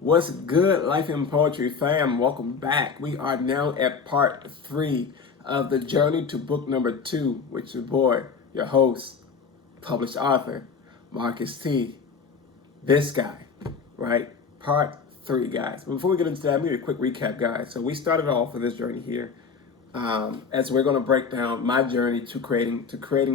What's good, Life and Poetry fam? Welcome back. We are now at part 3 of the journey to book number 2, with your boy, your host, published author, MarcusT. This guy, right? Part 3, guys. Before we get into that, I'm going to do a quick recap, guys. So we started off with this journey here, as we're going to break down my journey to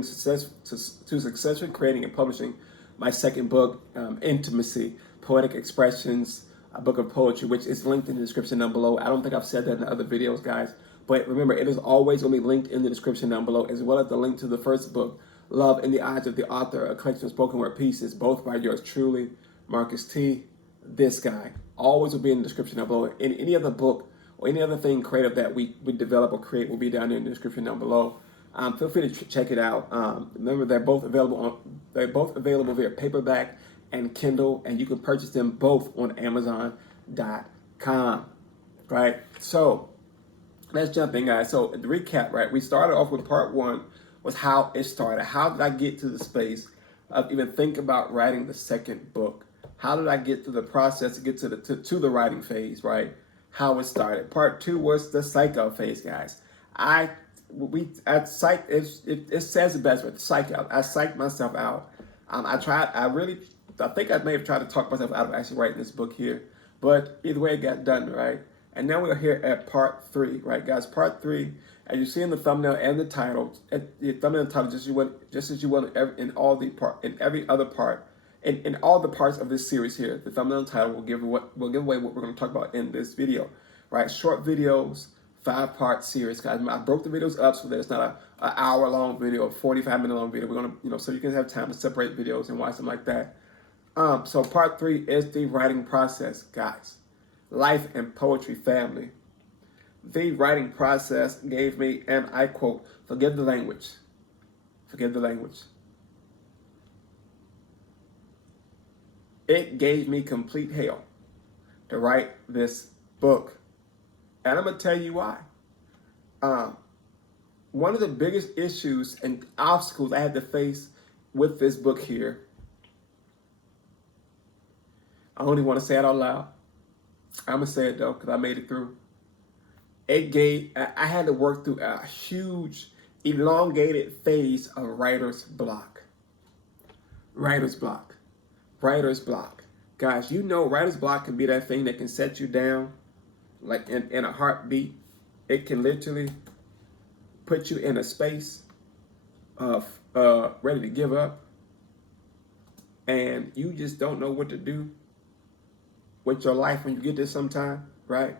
successfully creating and publishing my second book, Intimacy, Poetic Expressions, a book of poetry, which is linked in the description down below. I don't think I've said that in the other videos, guys, but remember, it is always going to be linked in the description down below, as well as the link to the first book, Love in the Eyes of the Author, a collection of spoken word pieces, both by yours truly, MarcusT. This guy always will be in the description down below. In any other book or any other thing creative that we develop or create will be down there in the description down below. Feel free to check it out. Remember, they're both available via paperback and Kindle, and you can purchase them both on Amazon.com. Right? So let's jump in, guys. So the recap, right? We started off with part 1 was how it started. How did I get to the space of even think about writing the second book? How did I get through the process to get to the writing phase, right? How it started. Part 2 was the psych out phase, guys. It says it best with psych out. I psyched myself out. I think I may have tried to talk myself out of actually writing this book here, but either way, it got done, right? And now we're here at part 3, right, guys? Part 3, as you see in the thumbnail and the title, the thumbnail and title, just as you want in all the parts of this series here. The thumbnail and title will give away what we're going to talk about in this video, right? Short videos, 5-part series, guys. I broke the videos up so that it's not an hour-long video, a 45-minute long video. We're gonna, so you can have time to separate videos and watch them like that. So part 3 is the writing process, guys. Life and poetry family. The writing process gave me, and I quote, forgive the language. Forgive the language. It gave me complete hell to write this book. And I'm going to tell you why. One of the biggest issues and obstacles I had to face with this book here, I only want to say it out loud. I'm going to say it though, because I made it through. I had to work through a huge, elongated phase of writer's block. Writer's block. Writer's block. Guys, you know writer's block can be that thing that can set you down like in a heartbeat. It can literally put you in a space of ready to give up, and you just don't know what to do with your life when you get there sometime, right?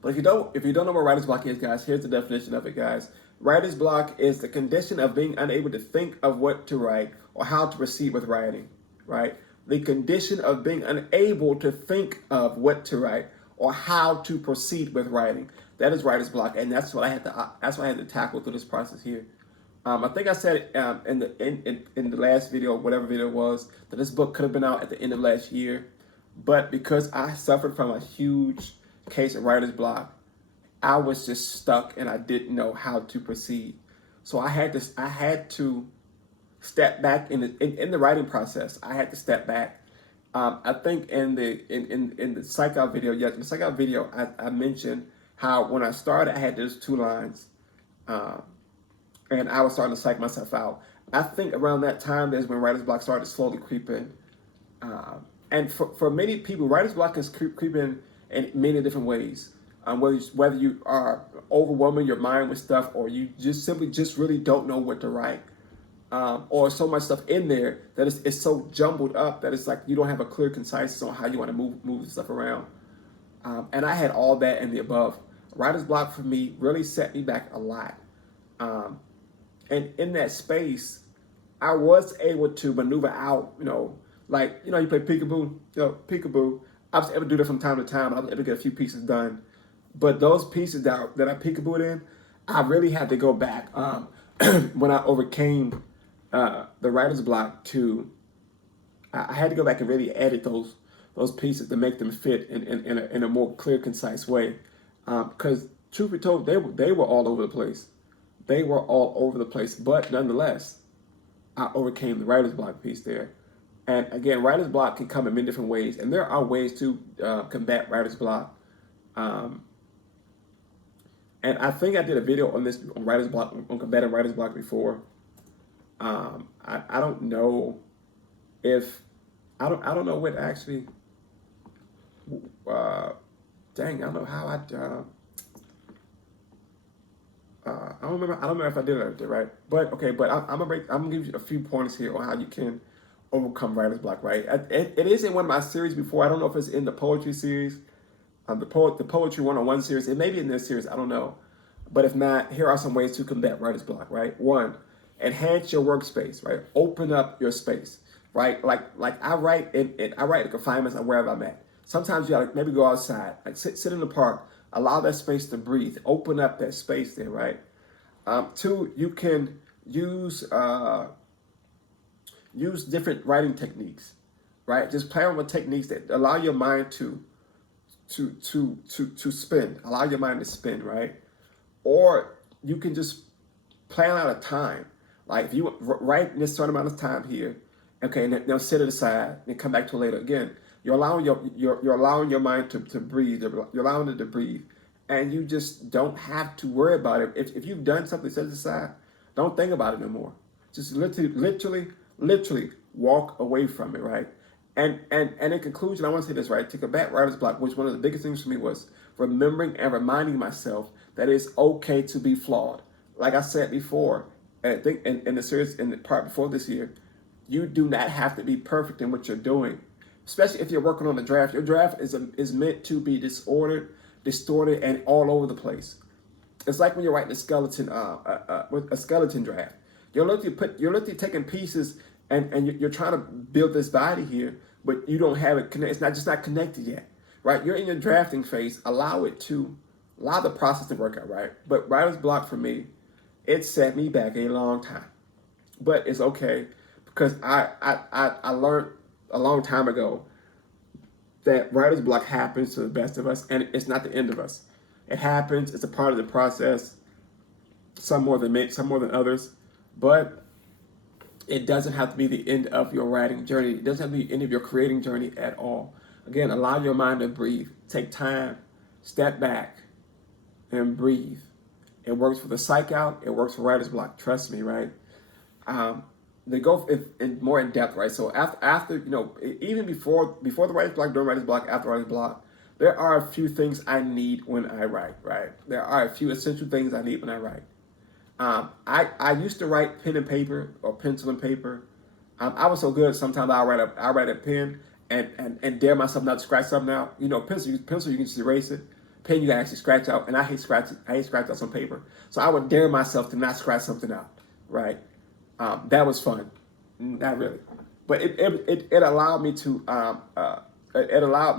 But if you don't know what writer's block is, guys, here's the definition of it, guys. Writer's block is the condition of being unable to think of what to write or how to proceed with writing, right? The condition of being unable to think of what to write or how to proceed with writing. That is writer's block, and that's what I had to tackle through this process here. I think I said in the last video, whatever video it was, that this book could have been out at the end of last year, but because I suffered from a huge case of writer's block, I was just stuck and I didn't know how to proceed. So I had to step back in the writing process. I had to step back. I think in the psych out video, in the psych out video, I mentioned how when I started, I had those 2 lines, and I was starting to psych myself out. I think around that time, there's when writer's block started slowly creeping. And for many people, writer's block is creeping in many different ways. Whether you are overwhelming your mind with stuff, or you just really don't know what to write, or so much stuff in there that it's so jumbled up that it's like you don't have a clear conciseness on how you want to move the stuff around. And I had all that and the above. Writer's block for me really set me back a lot. And in that space, I was able to maneuver out, you play peekaboo. I was able to do that from time to time. I was able to get a few pieces done. But those pieces that I peekabooed in, I really had to go back when I overcame the writer's block I had to go back and really edit those pieces to make them fit in a more clear, concise way. Because truth be told, they were all over the place. They were all over the place. But nonetheless, I overcame the writer's block piece there. And again, writer's block can come in many different ways, and there are ways to combat writer's block. Um, and I think I did a video on this on writer's block, on combating writer's block before. I don't know if I don't know what actually. Dang, I don't know how I don't remember. I don't know if I did it right, but okay. But I'm gonna give you a few points here on how you can overcome writer's block. Right, it is in one of my series before. I don't know if it's in the poetry series, the poetry 101 series. It may be in this series. I don't know, but if not, here are some ways to combat writer's block. Right, one, enhance your workspace. Right, open up your space. Right, like I write I write in confinements of wherever I'm at. Sometimes you gotta maybe go outside, like sit in the park, allow that space to breathe, open up that space there, right? Two, you can use use different writing techniques, right? Just play around with techniques that allow your mind to spin, allow your mind to spin, right? Or you can just plan out a time, like if you write in this certain amount of time here, okay, and then set it aside and come back to it later. Again, you're allowing you're allowing your mind to breathe. You're allowing it to breathe, and you just don't have to worry about it. If you've done something, set it aside. Don't think about it no more. Just literally walk away from it, right? And in conclusion, I want to say this, right? To combat writer's block, which one of the biggest things for me was remembering and reminding myself that it's okay to be flawed. Like I said before, I think in the series, in the part before this year, you do not have to be perfect in what you're doing, especially if you're working on a draft. Your draft is meant to be disordered, distorted, and all over the place. It's like when you're writing a skeleton with a skeleton draft. You're literally taking pieces and you're trying to build this body here, but you don't have it connected. It's not just not connected yet, right? You're in your drafting phase. Allow the process to work out, right? But writer's block for me, it set me back a long time, but it's okay because I learned a long time ago that writer's block happens to the best of us, and it's not the end of us. It happens. It's a part of the process. Some more than others, but it doesn't have to be the end of your writing journey. It doesn't have to be the end of your creating journey at all. Again, allow your mind to breathe. Take time, step back, and breathe. It works for the psych out. It works for writer's block. Trust me, right? They go in more in depth, right? So after even before the writer's block, during writer's block, after writer's block, there are a few things I need when I write, right? There are a few essential things I need when I write. I used to write pen and paper or pencil and paper. I was so good. Sometimes I write a pen and dare myself not to scratch something out. Pencil you can just erase it. Pen you can actually scratch out, and I hate scratch outs on paper. So I would dare myself to not scratch something out, right? That was fun, not really, but it allowed me to it allowed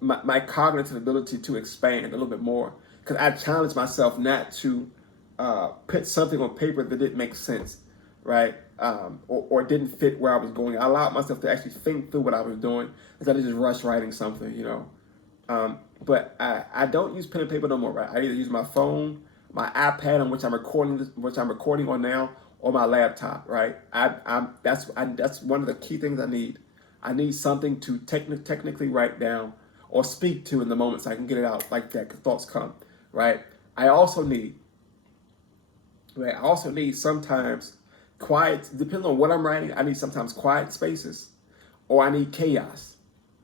my cognitive ability to expand a little bit more because I challenged myself not to put something on paper that didn't make sense, right? Or didn't fit where I was going. I allowed myself to actually think through what I was doing instead of just rush writing something, But I don't use pen and paper no more, right? I either use my phone, my iPad on which I'm recording on now, or my laptop, right? That's one of the key things I need. I need something to technically write down or speak to in the moment so I can get it out like that because thoughts come, right? I also need sometimes quiet, depending on what I'm writing, I need sometimes quiet spaces or I need chaos,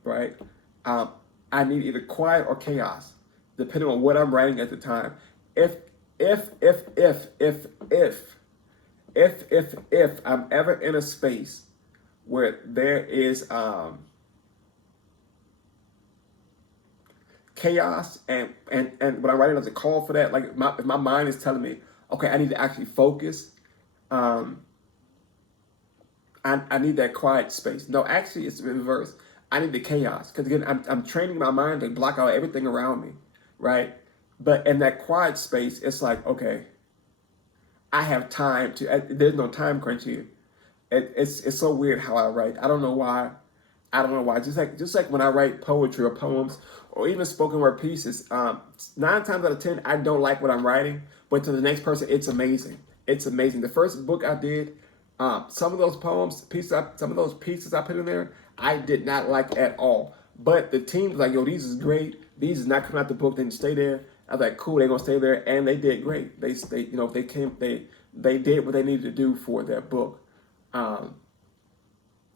right? I need either quiet or chaos, depending on what I'm writing at the time. If I'm ever in a space where there is chaos and what I'm writing as a call for that, like if my mind is telling me, okay, I need to actually focus, I need that quiet space. No, actually it's the reverse. I need the chaos because again, I'm training my mind to block out everything around me, right? But in that quiet space, it's like, okay, I have time to. There's no time crunch here. It's so weird how I write. I don't know why. Just like when I write poetry or poems or even spoken word pieces, 9 times out of 10 I don't like what I'm writing, but to the next person it's amazing. It's amazing. The first book I did, Some of those poems, some of those pieces I put in there, I did not like at all. But the team was like, yo, these is great. These is not coming out the book. They didn't stay there. I was like, cool, they're gonna stay there, and they did great. They did what they needed to do for their book. Um,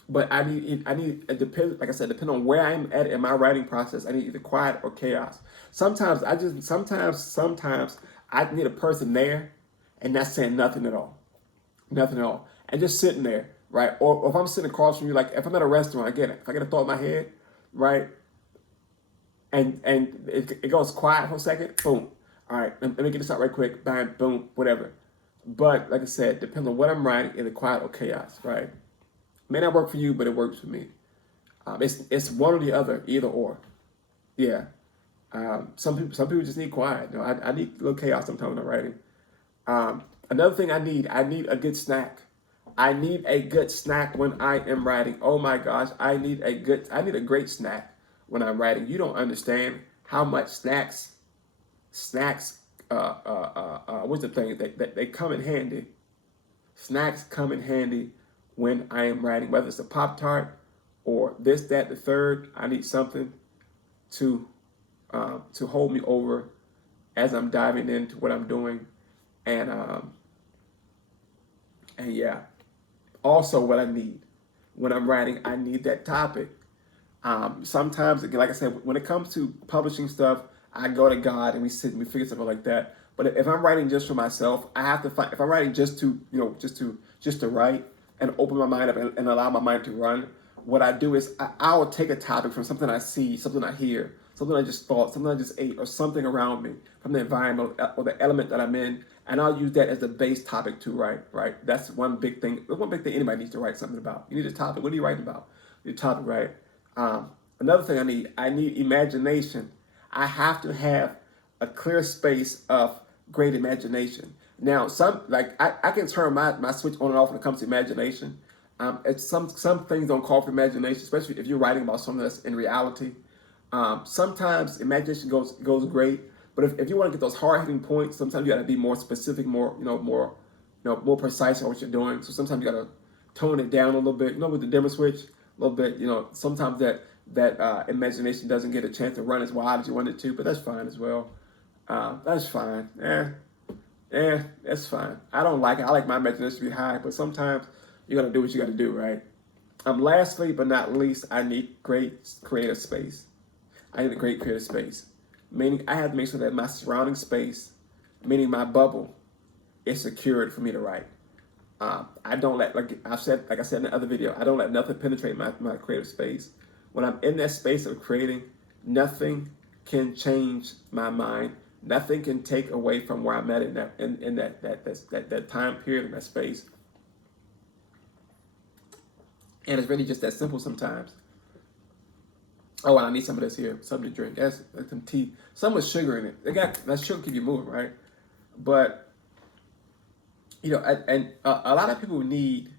but it depends, like I said, depending on where I'm at in my writing process, I need either quiet or chaos. Sometimes I need a person there and not saying nothing at all. Nothing at all. And just sitting there, right? Or if I'm sitting across from you, like if I'm at a restaurant, again, if I get a thought in my head, right? And it goes quiet for a second, boom. All right, let me get this out right quick, bang, boom, whatever. But like I said, depending on what I'm writing, either quiet or chaos, right? May not work for you, but it works for me. It's one or the other, either or. Yeah. Some people just need quiet. You know, I need a little chaos sometimes when I'm writing. Another thing I need a good snack. I need a good snack when I am writing. Oh my gosh, I need a great snack when I'm writing. You don't understand how much snacks, what's the thing? They come in handy. Snacks come in handy when I am writing, whether it's a Pop-Tart or this, that, the third. I need something to hold me over as I'm diving into what I'm doing, and yeah. Also, what I need when I'm writing, I need that topic. Sometimes, again, like I said, when it comes to publishing stuff, I go to God and we sit and we figure something like that. But if I'm writing just for myself, I have to find. If I'm writing just to, just to write and open my mind up and allow my mind to run, what I do is I will take a topic from something I see, something I hear, something I just thought, something I just ate, or something around me from the environment or the element that I'm in, and I'll use that as the base topic to write. Right? That's one big thing. One big thing anybody needs to write something about. You need a topic. What are you writing about? Your topic, right? Another thing I need imagination. I have to have a clear space of great imagination. Now, I can turn my switch on and off when it comes to imagination. It's some things don't call for imagination, especially if you're writing about something that's in reality. Sometimes imagination goes great, but if you want to get those hard hitting points, sometimes you got to be more specific, more precise on what you're doing. So sometimes you got to tone it down a little bit, with the dimmer switch, a little bit. Sometimes that imagination doesn't get a chance to run as wide as you want it to, but that's fine as well. That's fine. That's fine. I don't like it. I like my imagination to be high, but sometimes you got to do what you got to do, right? Lastly but not least, I need great creative space. I need a great creative space, meaning I have to make sure that my surrounding space, meaning my bubble, is secured for me to write. I don't let, like I said in the other video, I don't let nothing penetrate my creative space. When I'm in that space of creating, nothing can change my mind. Nothing can take away from where I'm at in that time period, in that space. And it's really just that simple sometimes. Oh, I need some of this here, something to drink. That's some tea, some with sugar in it. That sugar keep you moving, right? But a lot of people need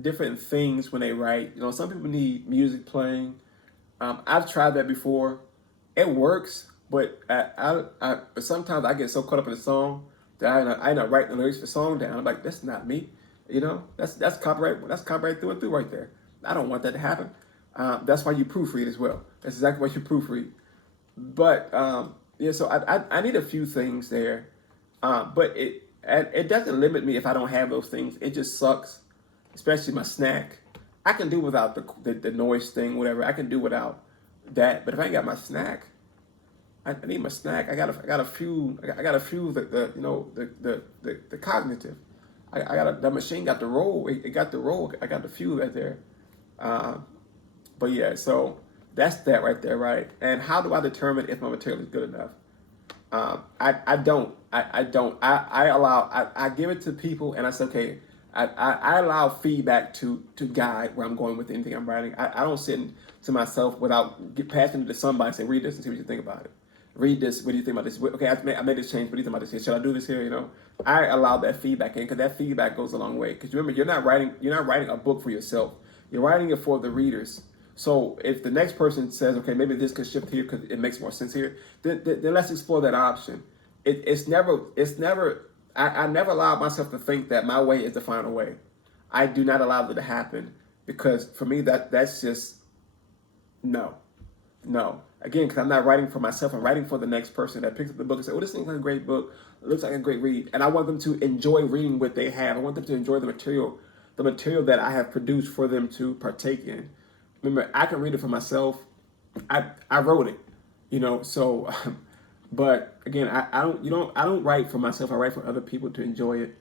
different things when they write. Some people need music playing. I've tried that before. It works, but but sometimes I get so caught up in the song that I not writing the lyrics for the song down. I'm like, that's not me. That's copyright. That's copyright through and through right there. I don't want that to happen. That's why you proofread as well. That's exactly why you proofread. But so I need a few things there, but it doesn't limit me if I don't have those things. It just sucks, especially my snack. I can do without the noise thing, whatever. I can do without that. But if I ain't got my snack, I need my snack. I got a few the cognitive. The machine got the roll. It got the roll. I got the few right there. But yeah, so that's that right there, right? And how do I determine if my material is good enough? I don't. I give it to people, and I say, okay. I allow feedback to guide where I'm going with anything I'm writing. I don't sit to myself without passing it to somebody and say, read this and see what you think about it. Read this. What do you think about this? Okay, I made this change. What do you think about this here? Should I do this here? I allow that feedback in because that feedback goes a long way. Because remember, you're not writing a book for yourself. You're writing it for the readers. So if the next person says, okay, maybe this could shift here because it makes more sense here, then let's explore that option. I never allowed myself to think that my way is the final way. I do not allow that to happen, because for me that's just no. No. Again, because I'm not writing for myself. I'm writing for the next person that picks up the book and says, oh, this seems like a great book. It looks like a great read. And I want them to enjoy reading what they have. I want them to enjoy the material that I have produced for them to partake in. Remember, I can read it for myself. I wrote it, so but again, I don't write for myself. I write for other people to enjoy it.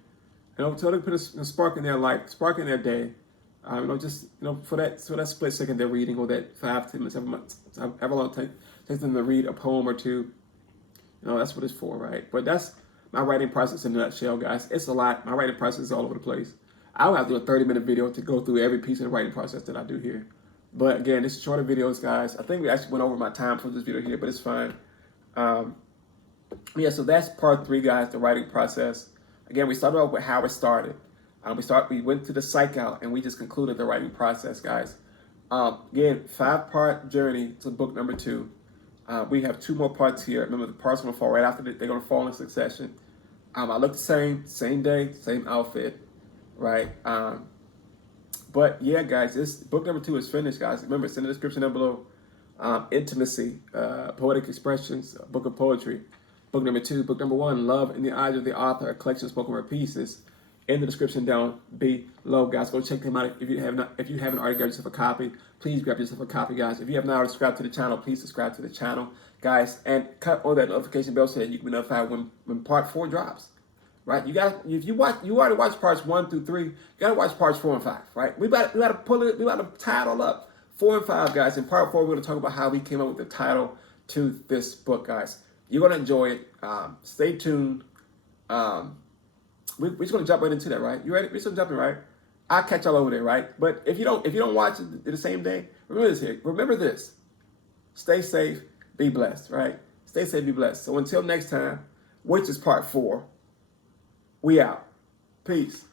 So they put a spark in their life, spark in their day. Just for that split second they're reading, or that 5, 10 minutes, however long it takes them to read a poem or two. That's what it's for, right? But that's my writing process in a nutshell, guys. It's a lot. My writing process is all over the place. I would have to do a 30-minute video to go through every piece of the writing process that I do here. But again, it's shorter videos, guys. I think we actually went over my time for this video here, but it's fine. Yeah, so that's part 3, guys, the writing process. Again, we started off with how it started. We went to the psych out, and we just concluded the writing process, guys. Again, 5-part journey to book number 2. We have 2 more parts here. Remember, the parts are going to fall right after they're going to fall in succession. I look the same day, same outfit, right? But yeah, guys, this book number 2 is finished, guys. Remember, it's in the description down below. Intimacy, Poetic Expressions, book of poetry. Book number 2, book number 1, Love in the Eyes of the Author, a collection of spoken word pieces. In the description down below, guys. Go check them out. If you haven't already grabbed yourself a copy, please grab yourself a copy, guys. If you have not already subscribed to the channel, please subscribe to the channel, guys, and cut on that notification bell so that you can be notified when part 4 drops. Right? If you already watched parts 1 through 3, you gotta watch parts 4 and 5. Right? We about to tie it all up. 4 and 5, guys. In part 4, we're gonna talk about how we came up with the title to this book, guys. You're gonna enjoy it. Stay tuned. We're just gonna jump right into that, right? You ready? We're just jumping, right? I'll catch y'all over there, right? But if you don't watch it the same day, remember this here. Remember this. Stay safe, be blessed, right? Stay safe, be blessed. So until next time, which is part 4, we out. Peace.